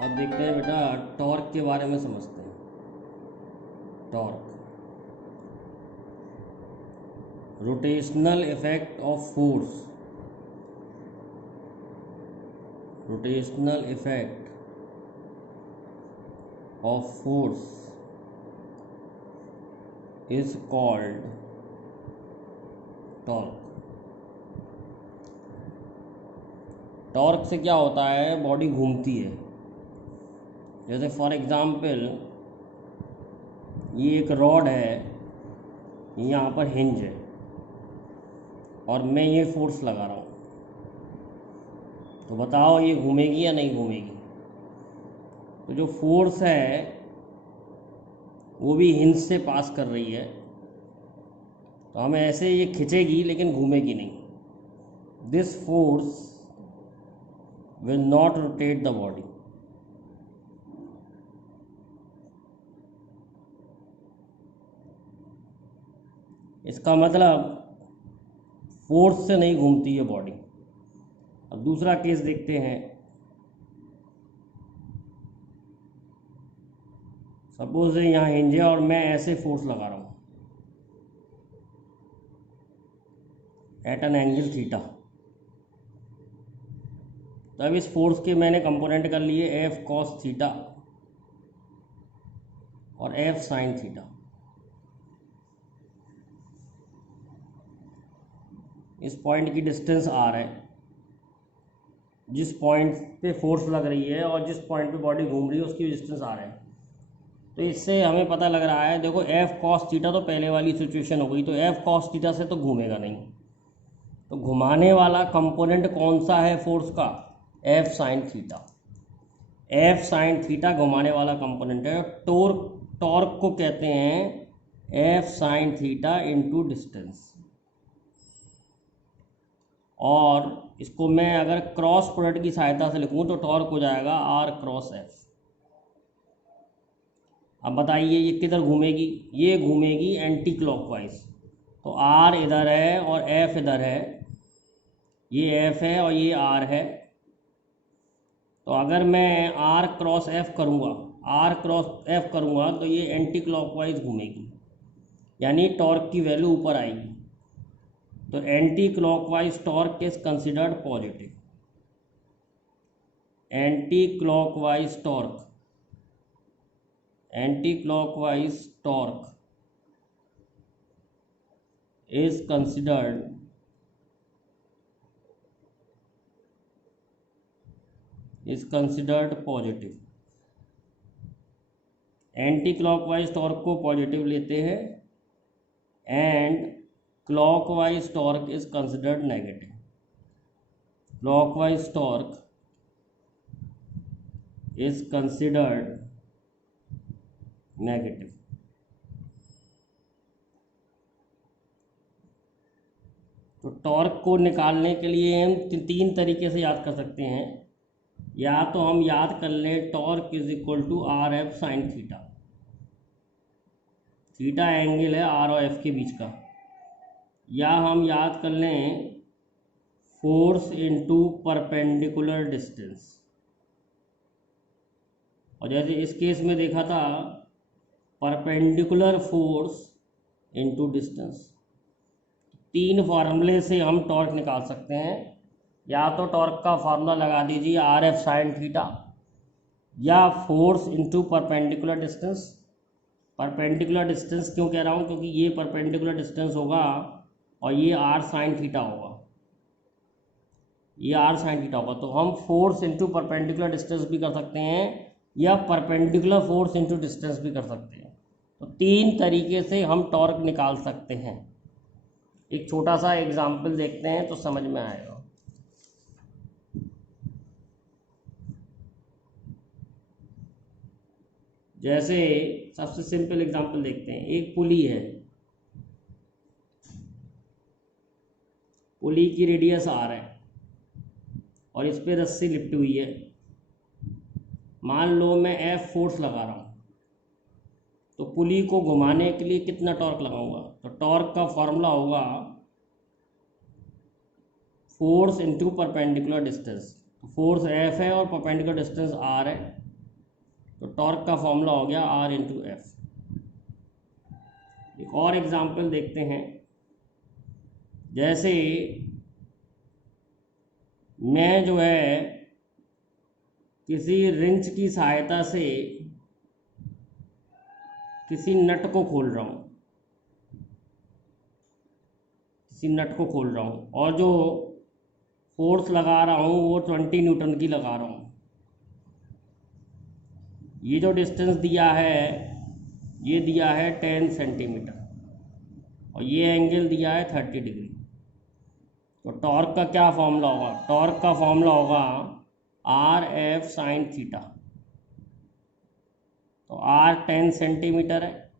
अब देखते हैं बेटा, टॉर्क के बारे में समझते हैं। Torque, rotational effect of force, rotational effect of force is called torque. Torque से क्या होता है, बॉडी घूमती है। जैसे फॉर एग्जांपल ये एक रॉड है, यहाँ पर हिंज है और मैं ये फोर्स लगा रहा हूँ, तो बताओ ये घूमेगी या नहीं घूमेगी। तो जो फोर्स है वो भी हिंज से पास कर रही है, तो हमें ऐसे ये खींचेगी लेकिन घूमेगी नहीं। This force will not rotate the body. इसका मतलब फोर्स से नहीं घूमती है बॉडी। अब दूसरा केस देखते हैं। सपोज यहाँ हिंज है और मैं ऐसे फोर्स लगा रहा हूँ एट एन एंगल थीटा। तब इस फोर्स के मैंने कंपोनेंट कर लिए एफ कॉस थीटा और एफ साइन थीटा। इस पॉइंट की डिस्टेंस आर है, जिस पॉइंट पे फोर्स लग रही है और जिस पॉइंट पे बॉडी घूम रही है उसकी डिस्टेंस आर है। तो इससे हमें पता लग रहा है, देखो एफ कॉस थीटा तो पहले वाली सिचुएशन हो गई, तो एफ कॉस थीटा से तो घूमेगा नहीं। तो घुमाने वाला कंपोनेंट कौन सा है फोर्स का, F sine theta. F sine theta घुमाने वाला कंपोनेंट है। टॉर्क को कहते हैं F sine theta into distance. और इसको मैं अगर क्रॉस प्रोडक्ट की सहायता से लिखूं तो टॉर्क हो जाएगा आर क्रॉस एफ। अब बताइए ये किधर घूमेगी, ये घूमेगी एंटी क्लॉकवाइज। तो आर इधर है और एफ इधर है, ये एफ है और ये आर है। तो अगर मैं आर क्रॉस एफ करूँगा, आर क्रॉस एफ करूँगा तो ये एंटी क्लॉकवाइज घूमेगी, यानी टॉर्क की वैल्यू ऊपर आएगी। तो anti clockwise torque is considered positive. Anti clockwise torque, anti clockwise torque is considered positive. Anti clockwise torque को पॉजिटिव लेते हैं and clockwise torque is considered negative. Clockwise torque is considered negative. तो torque को निकालने के लिए हम तीन तरीके से याद कर सकते हैं। या तो हम याद कर लें torque is equal to R F sine theta. Theta angle है आर और एफ के बीच का। या हम याद कर लें फोर्स इनटू परपेंडिकुलर डिस्टेंस। और जैसे इस केस में देखा था परपेंडिकुलर फोर्स इनटू डिस्टेंस। तीन फार्मूले से हम टॉर्क निकाल सकते हैं। या तो टॉर्क का फार्मूला लगा दीजिए आर एफ साइन थीटा, या force into perpendicular distance. Perpendicular distance क्यों कह रहा हूँ, क्योंकि ये परपेंडिकुलर डिस्टेंस होगा और ये आर साइन थीटा होगा, ये आर साइन थीटा होगा। तो हम फोर्स इनटू परपेंडिकुलर डिस्टेंस भी कर सकते हैं या परपेंडिकुलर फोर्स इनटू डिस्टेंस भी कर सकते हैं। तो तीन तरीके से हम टॉर्क निकाल सकते हैं। एक छोटा सा एग्जाम्पल देखते हैं तो समझ में आएगा। जैसे सबसे सिंपल एग्जांपल देखते हैं। एक पुली है, पुली की रेडियस आर है और इस पे रस्सी लिपटी हुई है। मान लो मैं एफ फोर्स लगा रहा हूँ, तो पुली को घुमाने के लिए कितना टॉर्क लगाऊंगा। तो टॉर्क का फॉर्मूला होगा force into perpendicular distance. Force F है और परपेंडिकुलर डिस्टेंस आर है। तो टॉर्क का फॉर्मूला हो गया R इंटू एफ। एक और एग्जाम्पल देखते हैं। जैसे मैं जो है किसी रिंच की सहायता से किसी नट को खोल रहा हूँ, और जो फोर्स लगा रहा हूँ वो 20 न्यूटन की लगा रहा हूँ। ये जो डिस्टेंस दिया है ये दिया है 10 सेंटीमीटर और ये एंगल दिया है 30 डिग्री। तो टॉर्क का क्या फॉर्मूला होगा? टॉर्क का फॉर्मूला होगा आर एफ साइन थीटा। तो आर 10 सेंटीमीटर है,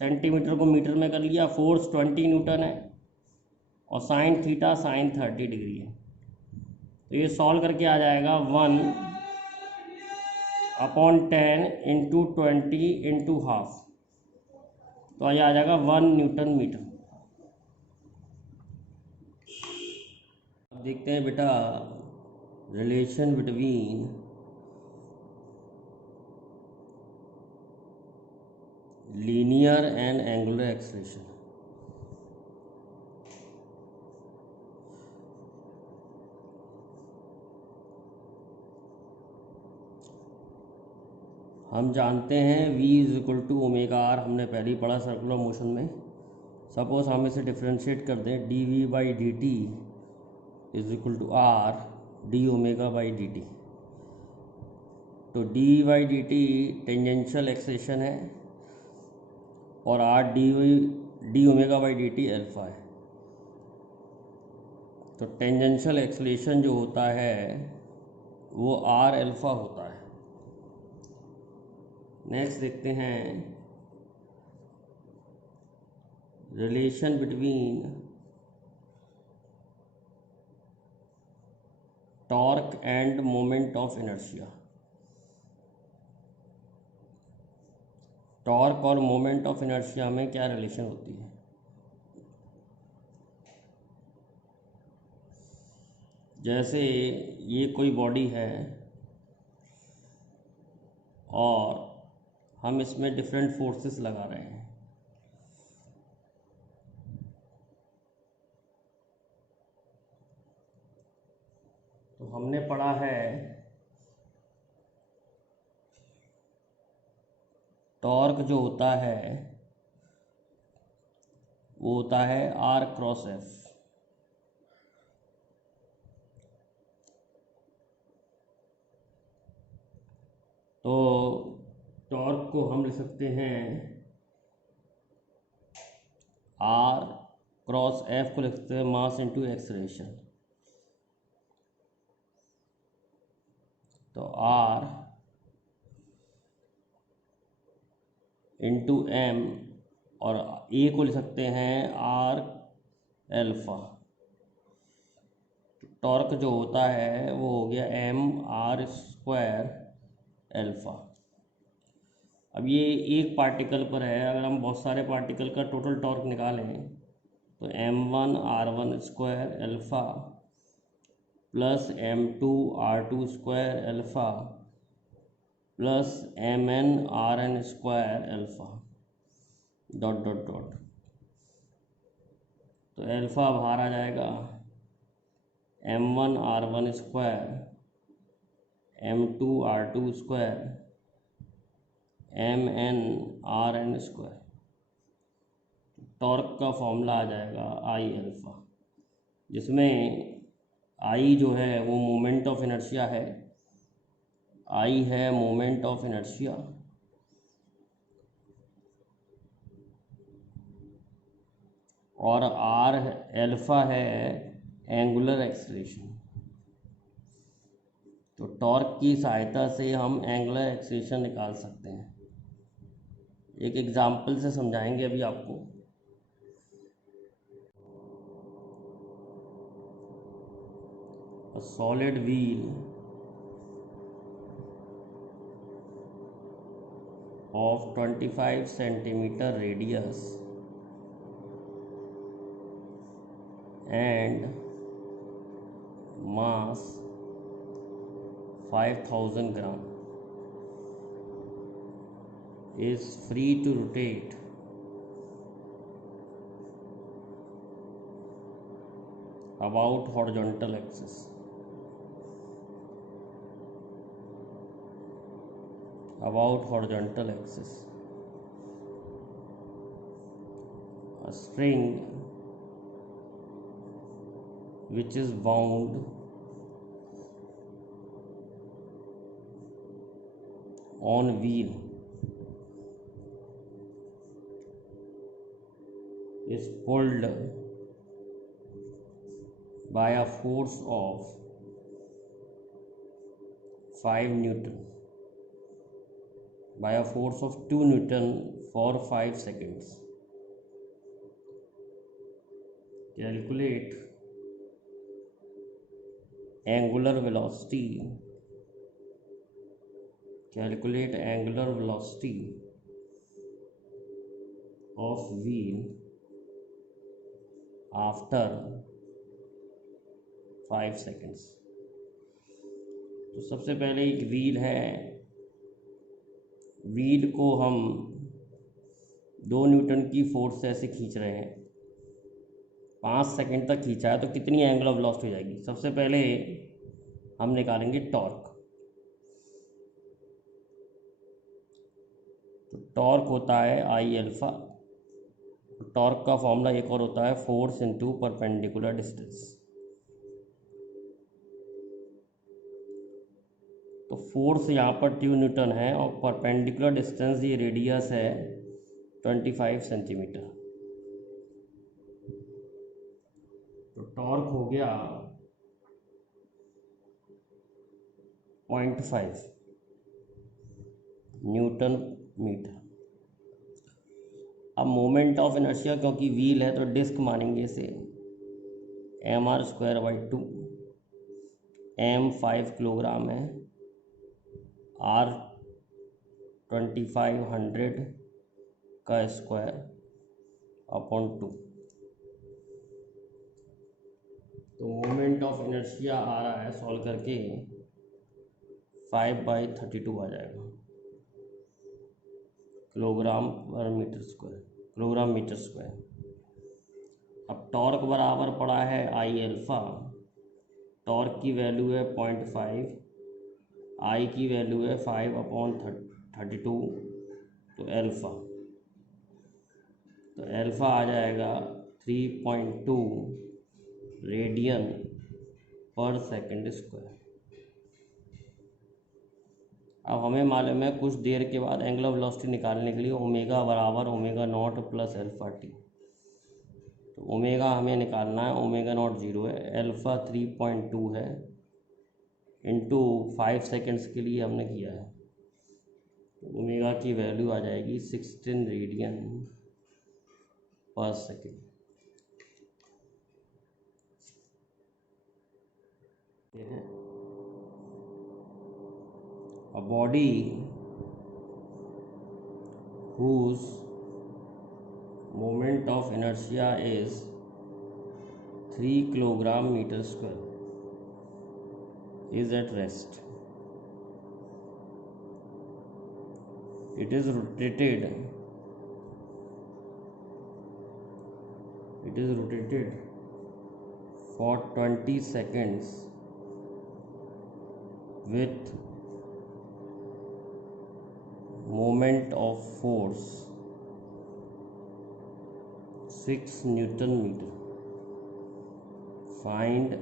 सेंटीमीटर को मीटर में कर लिया, फोर्स 20 न्यूटन है और साइन थीटा साइन 30 डिग्री है। तो ये सॉल्व करके आ जाएगा 1/10 इंटू 20 इंटू हाफ, तो ये आ जाएगा 1 न्यूटन मीटर। अब देखते हैं बेटा relation between linear and angular acceleration. हम जानते हैं v is equal to omega R, हमने पहले ही पढ़ा सर्कुलर मोशन में। सपोज हम इसे डिफ्रेंशिएट कर दें, d v by d t is equal to r d omega by d t. तो d by d t tangential acceleration है और r d omega by d t alpha है। तो टेंजेंशियल एक्सेलरेशन जो होता है वो आर एल्फा होता है। नेक्स्ट देखते हैं relation between torque end moment of inertia. Torque और मोमेंट ऑफ इनर्शिया में क्या रिलेशन होती है? जैसे ये कोई बॉडी है और हम इसमें डिफरेंट फोर्सेस लगा रहे हैं। तो हमने पढ़ा है टॉर्क जो होता है वो होता है आर क्रॉस एफ। तो टॉर्क को हम लिख सकते हैं आर क्रॉस एफ को लिख सकते हैं मास इंटू एक्सेलरेशन। तो आर इंटू एम और ए को लिख सकते हैं आर एल्फा। टॉर्क जो होता है वो हो गया एम आर स्क्वायर एल्फा। अब ये एक पार्टिकल पर है, अगर हम बहुत सारे पार्टिकल का टोटल टॉर्क निकालें तो m1 r1 square alpha plus m2 r2 square alpha plus mn rn square alpha dot dot dot. तो एल्फा बाहर आ जाएगा, m1 r1 square m2 r2 square mn rn square. Torque का formula आ जाएगा आई alpha, जिसमें आई जो है वो मोमेंट ऑफ इनर्शिया है, आई है मोमेंट ऑफ इनर्शिया और आर एल्फा है एंगुलर एक्सेलरेशन। तो टॉर्क की सहायता से हम एंगुलर एक्सेलरेशन निकाल सकते हैं। एक एग्जाम्पल से समझाएंगे अभी आपको। A solid wheel of 25 centimeter radius and mass 5000 gram is free to rotate about horizontal axis. About horizontal axis. A string which is bound on wheel is pulled by a force of 5 Newton, by a force of 2 Newton for 5 seconds. Calculate angular velocity. Calculate angular velocity of wheel after 5 seconds. तो सबसे पहले एक wheel है, wheel को हम 2 Newton की force से ऐसे खींच रहे हैं, 5 सेकंड तक खींचा है, तो कितनी एंगुलर वेलोसिटी हो जाएगी? सबसे पहले हम निकालेंगे टॉर्क। तो टॉर्क होता है आई एल्फा। टॉर्क का फॉर्मूला एक और होता है फोर्स इनटू परपेंडिकुलर डिस्टेंस। तो फोर्स यहाँ पर 2 न्यूटन है और परपेंडिकुलर डिस्टेंस ये रेडियस है 25 सेंटीमीटर। तो टॉर्क हो गया 0.5 न्यूटन मीटर। अब मोमेंट ऑफ इनर्शिया, क्योंकि व्हील है तो डिस्क मानेंगे इसे mr²/2। m 5 किलोग्राम है, r 2500 का स्क्वायर अपॉन 2। तो मोमेंट ऑफ इनर्शिया आ रहा है सॉल्व करके 5/32 आ जाएगा किलोग्राम मीटर स्क्वायर। अब टॉर्क बराबर पड़ा है आई एल्फा। टॉर्क की वैल्यू है 0.5, आई की वैल्यू है 5/32, तो एल्फा आ जाएगा 3.2 रेडियन पर सेकंड स्क्वायर। अब हमें मालूम है कुछ देर के बाद एंगुलर वेलोसिटी निकालने के लिए ओमेगा बराबर omega naught plus alpha T. तो ओमेगा हमें निकालना है, ओमेगा नॉट 0 है, अल्फा 3.2 है, इंटू 5 सेकेंड्स के लिए हमने किया है। तो ओमेगा की वैल्यू आ जाएगी 16 रेडियन पर second. A body whose moment of inertia is 3 kilogram meter square is at rest. It is rotated for 20 seconds with moment of force 6 Newton meter. Find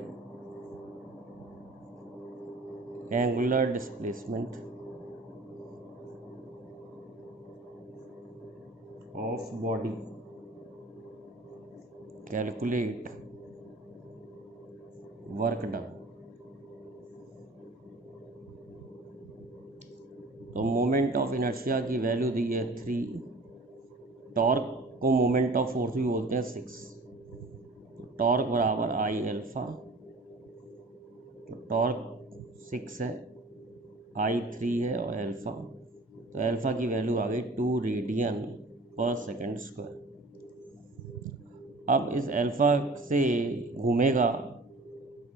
angular displacement of body. Calculate work done. तो moment of inertia की value दी है 3, torque को moment of force भी बोलते हैं 6। तो torque बराबर आई alpha. तो टॉर्क 6 है, आई 3 है और एल्फा, तो एल्फा की वैल्यू आ गई 2 रेडियन पर सेकंड स्क्वायर। अब इस एल्फा से घूमेगा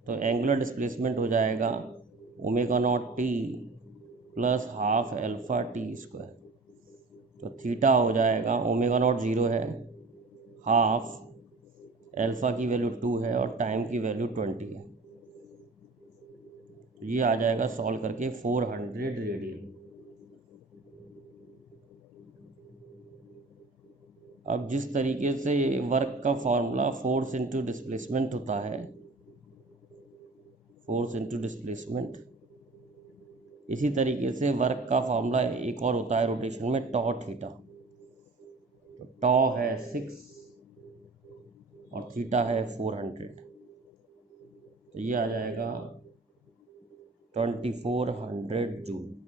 तो एंगुलर डिस्प्लेसमेंट हो जाएगा omega naught T plus half alpha T square. तो थीटा हो जाएगा ओमेगा नॉट 0 है, हाफ अल्फ़ा की वैल्यू 2 है और टाइम की वैल्यू 20 है। तो ये आ जाएगा सॉल्व करके 400 रेडियन। अब जिस तरीके से वर्क का फॉर्मूला फोर्स इनटू डिस्प्लेसमेंट होता है, फोर्स इनटू डिस्प्लेसमेंट, इसी तरीके से वर्क का फॉर्मूला एक और होता है रोटेशन में, टॉ थीटा। तो टॉ है 6 और थीटा है 400, तो ये आ जाएगा 2400 जूल।